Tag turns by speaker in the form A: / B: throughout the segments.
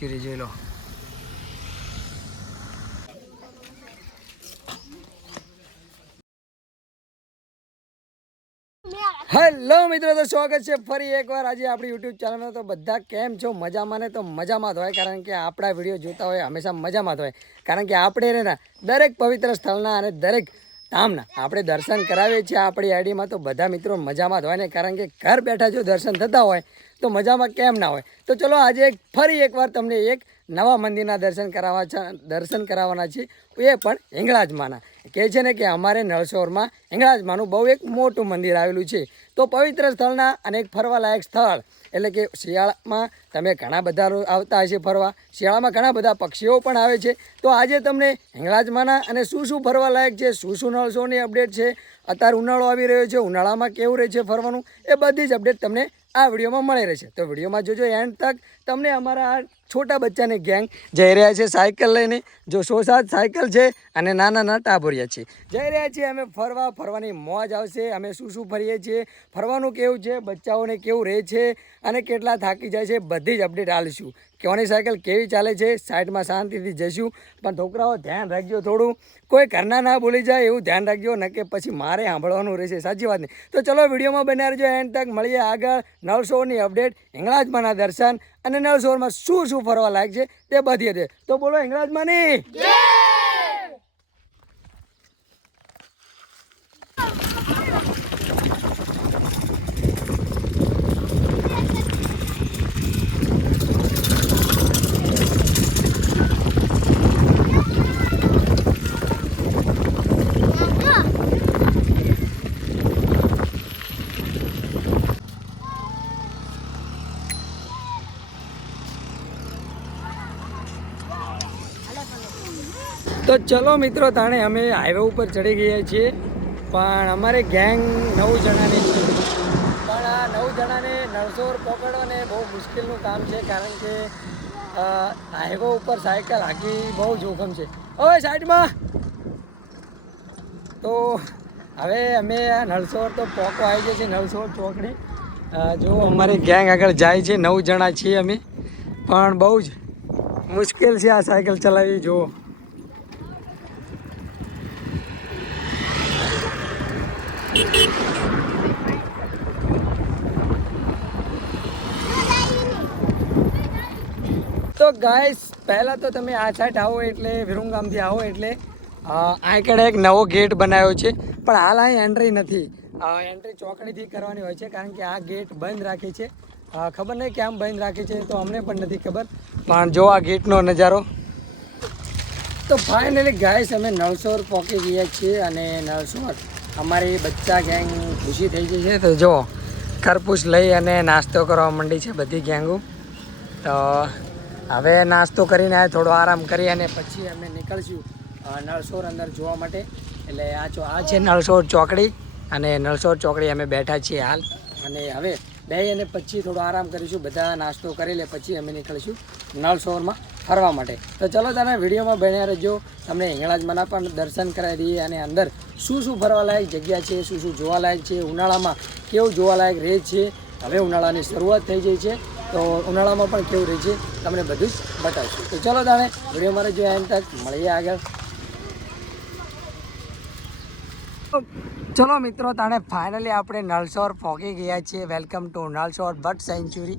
A: ચીરી જોઈ લો હેલો મિત્રો, તો સ્વાગત છે ફરી એકવાર આજે આપણી યુટ્યુબ ચેનલમાં તો બધા કેમ છો? મજામાં ને? તો મજામાં જ હોય, કારણ કે આપણા વીડિયો જોતા હોય, હંમેશા મજામાં જ હોય. કારણ કે આપણે ને, દરેક પવિત્ર સ્થળના અને દરેક ધામના આપણે દર્શન કરાવીએ છીએ આપણી આઈડીમાં તો બધા મિત્રો મજામાં જ હોય ને? કારણ કે ઘર બેઠા જો દર્શન થતા હોય તો મજામાં કેમ ના હોય? તો ચલો આજે ફરી એકવાર તમને એક નવા મંદિરના દર્શન કરાવવા દર્શન કરાવવાના છે એ પણ હિંગળાજમાના. કહે છે ને કે અમારે નળસોરમાં હિંગળાજમાનું બહુ એક મોટું મંદિર આવેલું છે. તો પવિત્ર સ્થળના અને એક ફરવાલાયક સ્થળ. એટલે કે શિયાળામાં તમે ઘણા બધા આવતા હશે ફરવા. શિયાળામાં ઘણા બધા પક્ષીઓ પણ આવે છે. તો આજે તમને હિંગળાજમાના અને શું શું ફરવાલાયક છે, શું શું નળસોની અપડેટ છે? અત્યારે ઉનાળો આવી રહ્યો છે. ઉનાળામાં કેવું રહે છે ફરવાનું? એ બધી જ અપડેટ તમને આ વિડીયોમાં મળી રહેશે. તો વિડીયોમાં જોજો એન્ડ તક. તમને અમારા આ છોટા બચ્ચાની ગેંગ જઈ રહ્યા છે સાયકલ લઈને. જો સો સાત સાયકલ છે અને નાના નાના ટાબોરિયા છે. જઈ રહ્યા છીએ અમે ફરવા, ફરવાની મોજ આવશે. અમે શું શું ફરીએ છીએ? ફરવાનું કેવું છે? બચ્ચાઓને કેવું રહે છે? અને કેટલા થાકી જાય છે? બધી જ અપડેટ આલીશું. કોની સાયકલ કેવી ચાલે છે? સાઈડમાં શાંતિથી જઈશું. પણ છોકરાઓ, ધ્યાન રાખજો થોડું. કોઈ ઘરના ના ભૂલી જાય એવું ધ્યાન રાખજો. ન કે પછી મારે સાંભળવાનું રહેશે. સાચી વાત નહીં તો ચલો વિડીયોમાં બનાવી રહેજો. એન્ડ તક મળીએ આગળ નવસોની અપડેટ હિંગળાજમાંના દર્શન. અને નળસોરમાં શું શું ફરવા લાયક છે તે બધી દે. તો બોલો હિંગળાજમાની તો ચલો મિત્રો, તાણે અમે હાઈવે ઉપર ચડી ગયા છીએ. પણ અમારે ગેંગ નવ જણાની છે. પણ આ નવ જણાને નરસોર પકડવાને બહુ મુશ્કેલનું કામ છે, કારણ કે હાઈવે ઉપર સાયકલ હાકી બહુ જોખમ છે. ઓય, સાઈડમાં! તો હવે અમે આ નરસોર તો પોકો આવી જાય છે નળસોર ચોકડી. જો અમારી ગેંગ આગળ જાય છે, નવ જણા છીએ અમે. પણ બહુ જ મુશ્કેલ છે આ સાયકલ ચલાવી જુઓ તો ગાઈસ પહેલાં તો તમે આ સાઈડ આવો એટલે વિરુંગામથી આવો એટલે અ, કડે એક નવો ગેટ બનાવ્યો છે પણ હાલ અહીં એન્ટ્રી નથી. એન્ટ્રી ચોકડીથી કરવાની હોય છે કારણ કે આ ગેટ બંધ રાખે છે. ખબર નહીં કેમ બંધ રાખે છે તો અમને પણ નથી ખબર. પણ જો આ ગેટનો નજારો. તો ફાઇનલી ગાઈસ અમે નળસોર પહોંચી ગયા છીએ અને નળસોર અમારી બચ્ચા ગેંગ ખુશી થઈ ગઈ છે. તો જો ખરપૂશ લઈ અને નાસ્તો કરવા માંડી છે બધી ગેંગો. તો હવે નાસ્તો કરીને થોડો આરામ કરી અને પછી અમે નીકળશું નળસોર અંદર જોવા માટે. એટલે આ ચો આ છે નળસોર ચોકડી અને નળસોર ચોકડી અમે બેઠા છીએ હાલ. અને હવે બે અને પછી થોડો આરામ કરીશું, બધા નાસ્તો કરી લે, પછી અમે નીકળીશું નળસોરમાં ફરવા માટે. તો ચલો તમે વિડીયોમાં ભણ્યા રહેજો, તમને હિંગળાજમાંના પણ દર્શન કરાવી દઈએ અને અંદર શું શું ફરવાલાયક જગ્યા છે, શું શું જોવાલાયક છે, ઉનાળામાં કેવું જોવાલાયક રહે છે? હવે ઉનાળાની શરૂઆત થઈ ગઈ છે. તો ઉનાળામાં પણ કેવું રહે છે, તમને બધું જ બતાવશું. તો ચલો તાણે વિડીયોમાં રહેજો એમ તક, મળીએ આગળ. ચલો મિત્રો, તાણે ફાઇનલી આપણે નળસોર પહોંચી ગયા છીએ. Welcome to Nalsarovar bird sanctuary.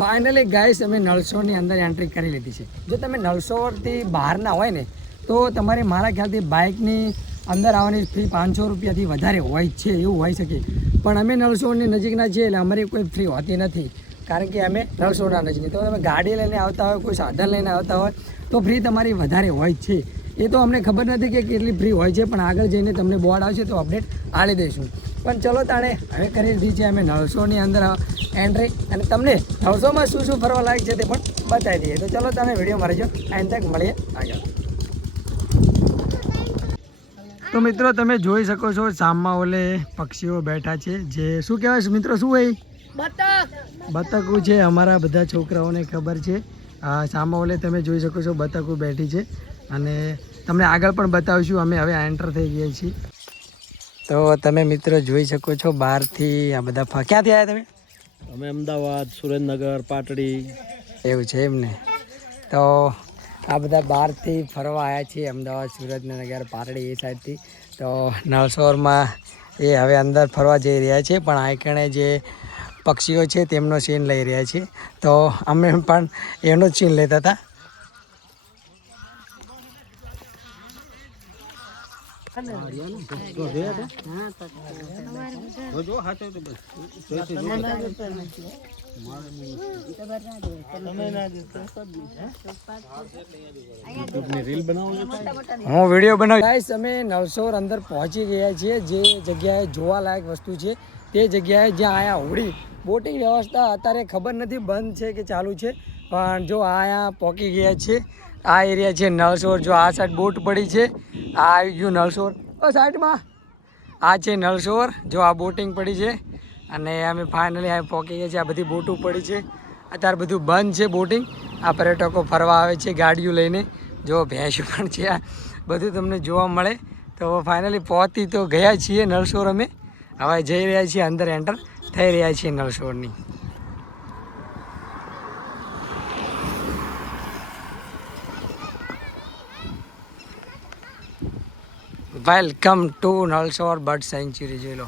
A: Finally guys અમે નળસોરની અંદર એન્ટ્રી કરી લીધી છે. જો તમે નળસોરથી બહારના હોય ને, તો તમારે મારા ખ્યાલથી બાઇકની અંદર આવવાની ફી પાંચસો રૂપિયાથી વધારે હોય છે, એવું હોઈ શકે. પણ અમે નળસોરની નજીકના છીએ એટલે અમારી કોઈ ફ્રી હોતી નથી. કારણ કે અમે નળસોડના નજીક તો તમે ગાડી લઈને આવતા હોય, કોઈ સાધન લઈને આવતા હોય, તો ફ્રી તમારી વધારે હોય છે. એ તો અમને ખબર નથી કે કેટલી ફ્રી હોય છે, પણ આગળ જઈને તમને બોર્ડ આવશે તો અપડેટ આલી દઈશું. પણ ચલો તાણે, હવે કરી દીધી છે અમે નળસોની અંદર એન્ટ્રી અને તમને નળસોમાં શું શું ફરવા લાયક છે તે પણ બતાવી દઈએ. તો ચલો તમે વીડિયો મારી જો એન્ડ તક મળીએ આગળ. તો મિત્રો તમે જોઈ શકો છો સામમાં ઓલે પક્ષીઓ બેઠા છે. જે શું કહેવાય છે મિત્રો શું હોય? બતકું. છે અમારા બધા છોકરાઓને ખબર છે. આ સામા ઓલે તમે જોઈ શકો છો બતકું બેઠી છે. અને તમને આગળ પણ બતાવીશું અમે હવે એન્ટર થઈ ગયા છીએ. તો તમે મિત્રો જોઈ શકો છો બહારથી આ બધા ક્યાંથી આવ્યા તમે?
B: અમે અમદાવાદ સુરેન્દ્રનગર પાટડી.
A: એવું છે એમ ને તો આ બધા બહારથી ફરવા આવ્યા છીએ, અમદાવાદ, સુરતનગર, પાટડી એ સાઈડથી. તો નળસોરમાં એ હવે અંદર ફરવા જઈ રહ્યા છે, પણ આઈકણે જે પક્ષીઓ છે તેમનો સીન લઈ રહ્યા છીએ તો અમે પણ એનો જ સીન લેતા હતા.
B: રીલ બનાવો
A: હું વીડિયો બનાવ ગાઈસ અમે નવસોર અંદર પહોંચી ગયા છીએ. જે જગ્યાએ જોવાલાયક વસ્તુ છે તે જગ્યાએ જ્યાં આયા હોડી બોટિંગ વ્યવસ્થા અત્યારે ખબર નથી બંધ છે કે ચાલુ છે. પણ જો આયા પહોંચી ગયા છે આ એરિયા છે નળસોર જો આ સાઈડ બોટ પડી છે આ આવી ગયું નળસોર ઓ સાઈડમાં. આ છે નળસોર જો આ બોટિંગ પડી છે. અને અમે ફાઇનલી અહીં પહોંચી ગયા છીએ. આ બધી બોટો પડી છે. અત્યારે બધું બંધ છે બોટિંગ. આ પર્યટકો ફરવા આવે છે ગાડીઓ લઈને. જો ભેંસો પણ છે આ. બધું તમને જોવા મળે. તો ફાઇનલી પહોંચી તો ગયા છીએ નળસોર અમે. હવે જઈ રહ્યા છીએ અંદર એન્ટર થઈ રહ્યા છીએ નળસોરની welcome to Nalsarovar bird sanctuary જોઈ લો.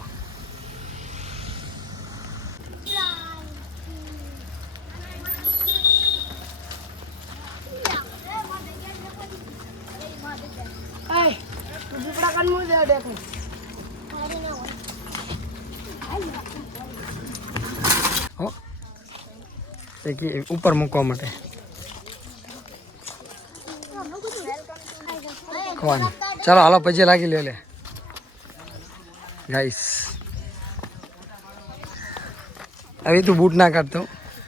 A: હો. એક એ ઉપર મૂકવા માટે. ખવાની. ચાલો, હાલો, પછી લાગી લે લે. ગાઈસ હવે તું બૂટ ના કાઢતો,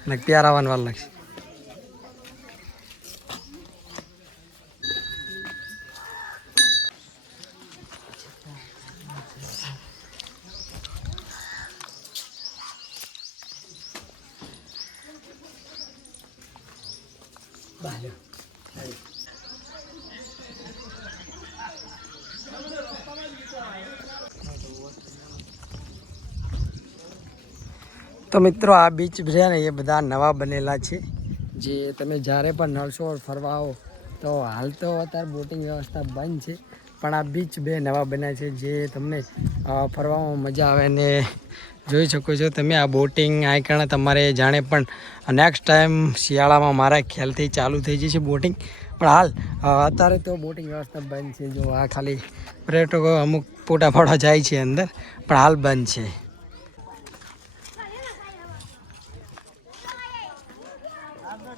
A: ને પ્યાર આવવાનું વાર લાગશે. તો મિત્રો આ બીચ છે ને એ બધા નવા બનેલા છે. જે તમે જ્યારે પણ નળસોર ફરવા આવો, તો હાલ તો અત્યારે બોટિંગ વ્યવસ્થા બંધ છે. પણ આ બીચ બે નવા બન્યા છે, જે તમને ફરવામાં મજા આવે ને જોઈ શકો છો તમે આ બોટિંગ આઈકણે તમારે જાણે પણ નેક્સ્ટ ટાઈમ શિયાળામાં મારા ખ્યાલથી ચાલુ થઈ જશે બોટિંગ પણ હાલ અત્યારે તો બોટિંગ વ્યવસ્થા બંધ છે. જો આ ખાલી પર્યટકો અમુક ફોટા પાડવા જાય છે અંદર, પણ હાલ બંધ છે.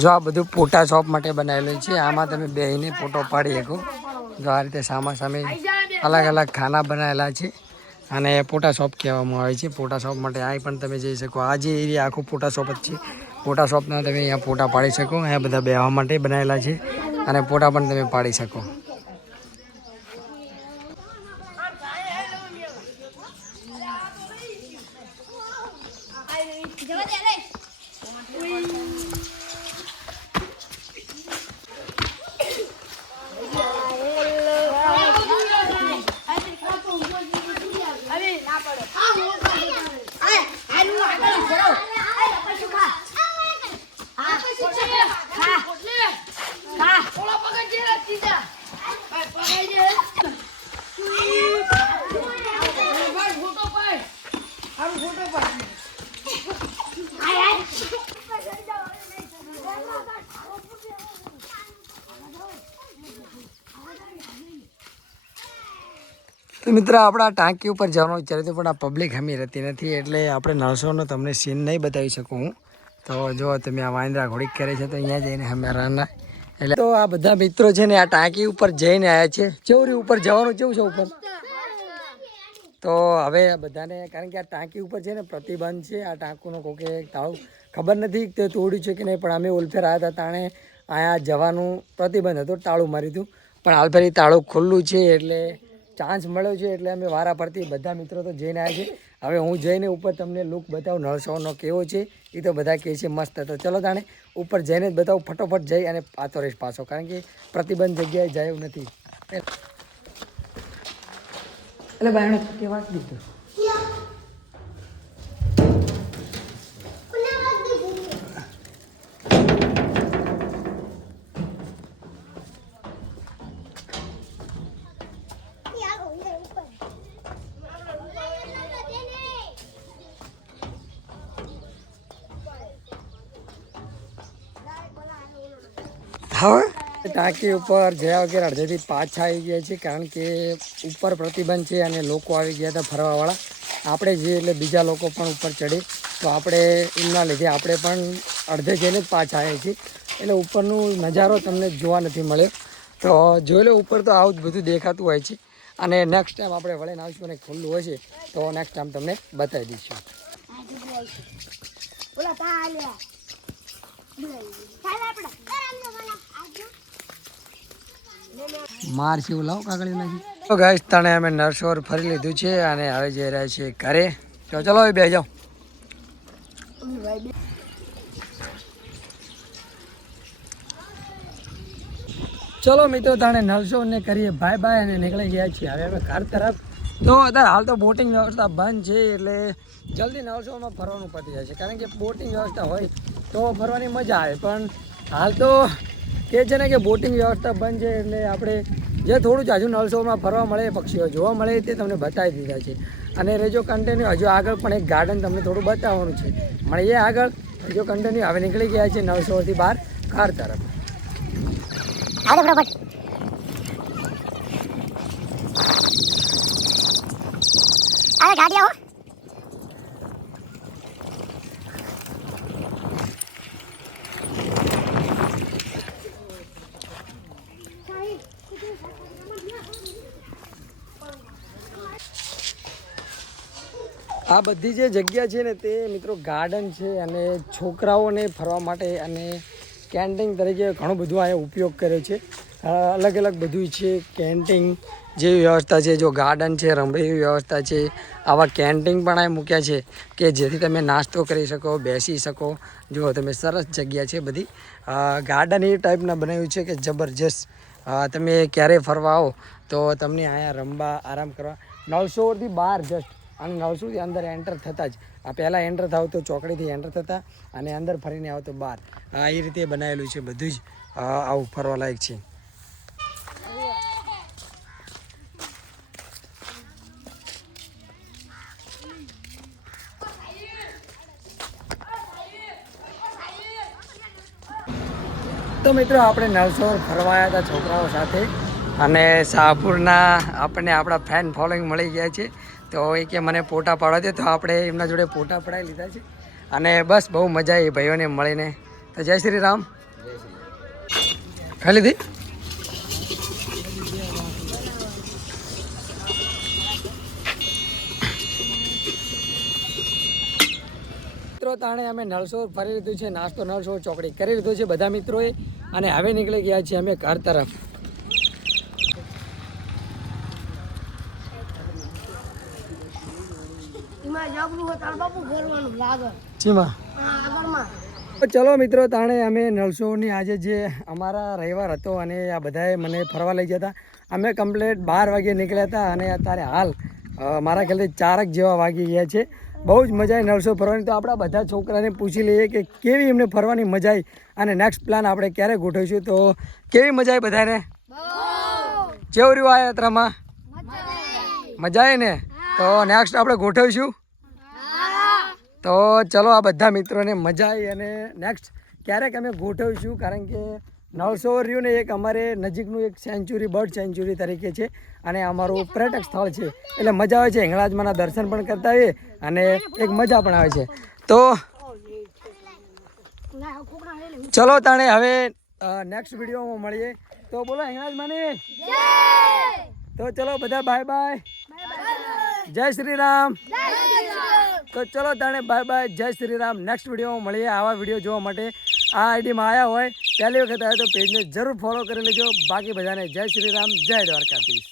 A: જો આ બધું ફોટા શોપ માટે બનાવેલું છે, આમાં તમે બેહીને ફોટો પાડી શકો. જો આ રીતે સામા સામે અલગ અલગ ખાના બનાવેલા છે અને ફોટા શોપ કહેવામાં આવે છે. ફોટા શોપ માટે આ પણ તમે જઈ શકો. આ જે એરિયા આખો ફોટા શોપ જ છે. ફોટા શોપના તમે અહીંયા ફોટા પાડી શકો. અહીંયા બધા બેહવા માટે બનાવેલા છે અને ફોટા પણ તમે પાડી શકો. મિત્ર, આપણે ટાંકી ઉપર જવાનું વિચાર્યું હતું, પણ આ પબ્લિક હમી રહેતી નથી, એટલે આપણે નળસોનો તમને સીન નહીં બતાવી શકું હું. તો જો તમે આ વાંદરા ઘોડીક કરે છે, તો અહીંયા જઈને રાના એટલે તો આ બધા મિત્રો છે ને આ ટાંકી ઉપર જઈને આવ્યા છે. ચૌરી ઉપર જવાનું કેવું છે ઉપર? તો હવે બધાને, કારણ કે આ ટાંકી ઉપર છે ને પ્રતિબંધ છે, આ ટાંકુનો કોકે તાળું ખબર નથી તે તોડ્યું છે કે નહીં, પણ અમે ઓલફેર આવ્યા હતા, તાણે અહીંયા જવાનું પ્રતિબંધ હતો ટાળું માર્યું હતું. પણ હાલ ફરી તાળું ખુલ્લું છે, એટલે ચાન્સ મળ્યો છે એટલે અમે વારા પરથી બધા મિત્રો તો જઈને આવ્યા છે. હવે હું જઈને ઉપર તમને લુક બતાવું નળસોનો કેવો છે એ તો બધા કહે છે મસ્ત. તો ચલો તાણે ઉપર જઈને જ બતાવું, ફટોફટ જઈ અને પાછો રહીશ પાછો. કારણ કે પ્રતિબંધ જગ્યાએ જાય નથી. એટલે બાયણો કેવા દીધું. હવે ટાંકી ઉપર જયા વગેરે અડધેથી પાછા આવી ગયા છે કારણ કે ઉપર પ્રતિબંધ છે અને લોકો આવી ગયા હતા ફરવાવાળા. આપણે જે એટલે બીજા લોકો પણ ઉપર ચડે. તો આપણે એમના લીધે આપણે પણ અડધે જઈને જ પાછા આવ્યા છીએ. એટલે ઉપરનું નજારો તમને જોવા નથી મળ્યો. તો જોઈ લો ઉપર તો આવું જ બધું દેખાતું હોય છે. અને નેક્સ્ટ ટાઈમ આપણે વળીને આવીશું અને ખુલ્લું હોય છે તો નેક્સ્ટ ટાઈમ તમને બતાવી દઈશું
C: ઓલા પા આલ્યા ચાલ આપણે
A: માર છે એવું કાગળી નાખી. તો ગાઈસ તને અમે નરસોર ફરી લીધું છે અને હવે જઈ રહ્યા છીએ ઘરે. તો ચલો હવે બે જાઓ. ચલો મિત્રો, તાણે નરસોર ને કરીએ બાય બાય અને નીકળી ગયા છીએ. હવે અમે ઘર તરફ. તો અત્યારે હાલ તો બોટિંગ વ્યવસ્થા બંધ છે એટલે જલ્દી નરસોરમાં ફરવાનું પતી જાય છે. કારણ કે બોટિંગ વ્યવસ્થા હોય તો ફરવાની મજા આવે. પણ હાલ તો કે છે ને કે બોટિંગ વ્યવસ્થા બંધ છે એટલે આપણે જે થોડું હજુ નળસોમાં ફરવા મળે, પક્ષીઓ જોવા મળે તે તમને બતાવી દીધા છે. અને રેજો કન્ટિન્યુ હજુ આગળ પણ એક ગાર્ડન તમને થોડું બતાવવાનું છે. મળીએ આગળ. રેજો કન્ટિન્યુ હવે નીકળી ગયા છે નળસોથી બહાર, કાર તરફ.
C: અરે ગાડી આવો.
A: આ બધી જે જગ્યા છે ને તે મિત્રો ગાર્ડન છે અને છોકરાઓને ફરવા માટે અને કેન્ટીન તરીકે ઘણું બધું અહીંયા ઉપયોગ કર્યો છે. અલગ અલગ બધું છે, કેન્ટીન જેવી વ્યવસ્થા છે, જો ગાર્ડન છે, રમણીય વ્યવસ્થા છે, આવા કેન્ટીન પણ અહીં મૂક્યા છે કે જેથી તમે નાસ્તો કરી શકો, બેસી શકો. જો તમે સરસ જગ્યા છે બધી. ગાર્ડન એ ટાઈપના બનાવ્યું છે કે જબરજસ્ત. તમે ક્યારેય ફરવા આવો તો તમને અહીંયા રમવા, આરામ કરવા. નવસોથી બાર જસ્ટ અને સુધી અંદર એન્ટર થતાં જ. આ પહેલાં એન્ટર થાવ તો ચોકડીથી એન્ટર થતા અને અંદર ફરીને આવો તો બહાર આ એ રીતે બનાવેલું છે બધું જ. આવું ફરવાલાયક છે. તો મિત્રો, આપણે નવસોર ફરવાયા હતા છોકરાઓ સાથે. અને શાહપુરના આપણને આપણા ફેન ફોલોઈંગ મળી ગયા છે. તો એ કે મને ફોટા પાડવા દે. તો આપણે એમના જોડે ફોટા પડાવી લીધા છે. અને બસ બહુ મજા આવી ભાઈઓને મળીને. તો જય શ્રી રામ. ખાઈ લીધી? મિત્રો, તાણે અમે નળસોર ફરી લીધું છે, નાસ્તો નળસોર ચોકડી કરી લીધો છે બધા મિત્રોએ. અને હવે નીકળી ગયા છીએ અમે ઘર તરફ
C: એમાં જગલું હોય તાર બાપુ ફરવાનું લાગે
A: ચીમાં
C: આગળમાં
A: તો ચલો મિત્રો તાણે અમે નળસોની આજે જે અમારા રવિવાર હતો અને આ બધાએ મને ફરવા લઈ ગયા હતા અમે કમ્પ્લેટ બાર વાગે નીકળ્યા હતા અને અત્યારે હાલ મારા ખ્યાલથી ચારક જેવા વાગી ગયા છે. બહુ જ મજા આવી નળસો ફરવાની. તો આપણા બધા છોકરાને પૂછી લઈએ કે કેવી એમને ફરવાની મજા આવી અને નેક્સ્ટ પ્લાન આપણે ક્યારે ગોઠવીશું? તો કેવી મજા આવી બધાને? કેવું રહ્યું આ યાત્રામાં? મજા આવી. ને? તો નેક્સ્ટ આપણે ગોઠવીશું. તો ચલો આ બધા મિત્રોને મજા આવી અને નેક્સ્ટ ક્યારેક અમે ગોઠવીશું કારણ કે નવસો રહ્યું ને એક અમારે નજીકનું એક સેન્ચુરી બર્ડ સેન્ચુરી તરીકે છે અને અમારું પર્યટક સ્થળ છે. એટલે મજા આવે છે હિંગળાજમાના દર્શન પણ કરતા હોઈએ અને એક મજા પણ આવે છે. તો ચલો તાણે હવે નેક્સ્ટ વિડીયોમાં મળીએ. તો બોલો હિંગળાજમાની. તો ચલો બધા બાય બાય જય શ્રી રામ. તો ચલો તાણે બાય બાય, જય શ્રી રામ નેક્સ્ટ વિડીયોમાં મળીએ. આવા વીડિયો જોવા માટે આ આઈડીમાં આવ્યા હોય. પહેલી વખત આવ્યા તો પેજને જરૂર ફોલો કરી લેજો. બાકી બધાને જય શ્રી રામ જય દ્વારકાધીશ.